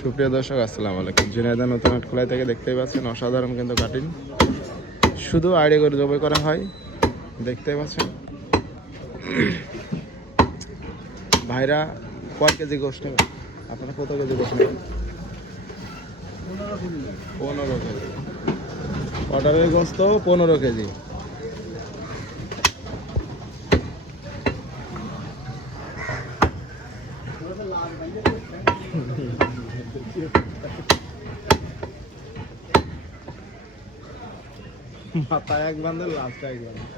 সুপ্রিয় দর্শক আসসালামু আলাইকুম। ঝিনাইদহ নতুন হাটখোলা থেকে দেখতেই পাচ্ছেন অসাধারণ কিন্তু কাটিং, শুধু আইডিয়া করে জবাই করা হয়। দেখতেই পাচ্ছেন ভাইরা কয় কেজি গোষ্ঠ নেবে, আপনারা কত কেজি গোষ্ঠ নেবেন? 15 কেজি অর্ডারের গোস্ত 15 কেজি। মাথায় এক বান্ধব, লাস্ট এক বান্ধব।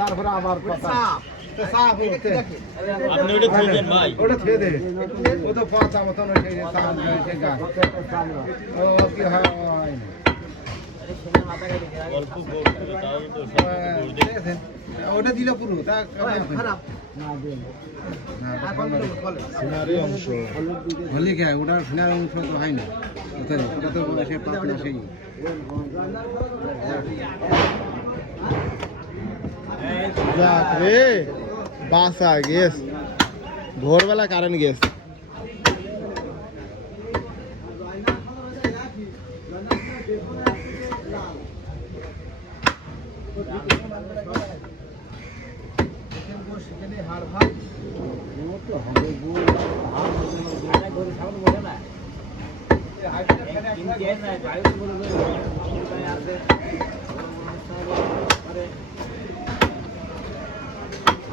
তারপরে আবার ওটা দিল পুরো খারাপ সিনারি অংশ হলে কি ওটা সিনারি অংশ তো হয় না, ওটা তো সে পাতলা সেই যাক রে বাসা গেস, ভোরবেলা কারেন্ট গেস।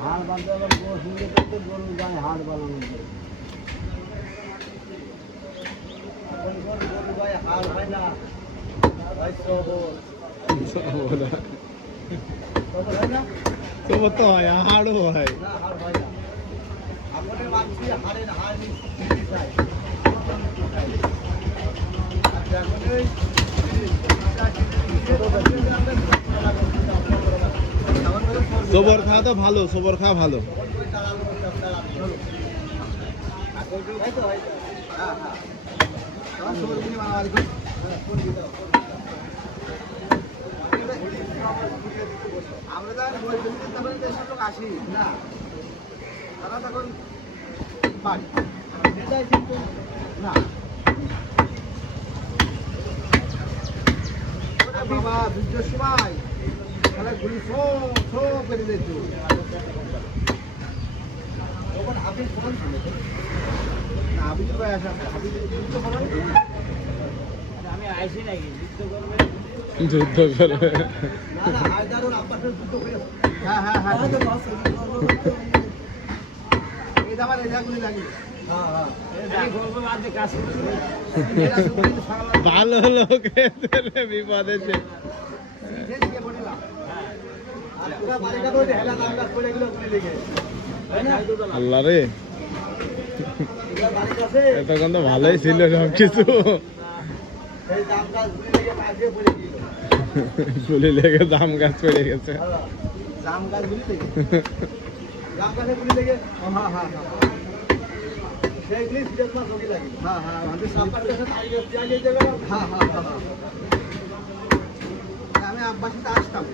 হাড় বাঁধতে হবে, গরু গায়ে হাড় বানানো গরু গায়ে হাড় হয় না, তো হয় হাড়ও হয় না, হাড় হয় না। আপনাদের মানছি হাড়ের হাড় সবর খাওয়া তো ভালো, সবর খাওয়া ভালো। আমরা লোক আসি না, তারা তখন বাড়ি না বাবা দুর্যোগ সময় তাহলে গুলি সব করে দিত। তখন হাবিল ফোন ছিল না, হাবিল ভাই আসা হাবিল যুদ্ধ করেন, আমি আইসি নাকি যুদ্ধ করবে না হায়দারুল আব্বাসের যুদ্ধ করে। হ্যাঁ হ্যাঁ হ্যাঁ এই আমার এলাকাগুলি লাগে। ভালো লোক বিপদে আল্লাহ রে, তখন তো ভালোই ছিল সব কিছু, গুলি লেগে জাম গাছ পড়ে গেছে। জাম গাছ গুলি লেগে জাম গাছে গুলি লেগে আমি আব্বার সাথে আসতাম।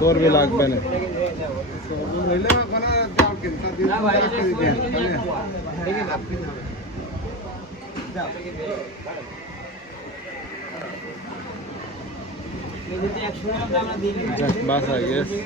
চর্বি লাগবে না, বাসা গেছে।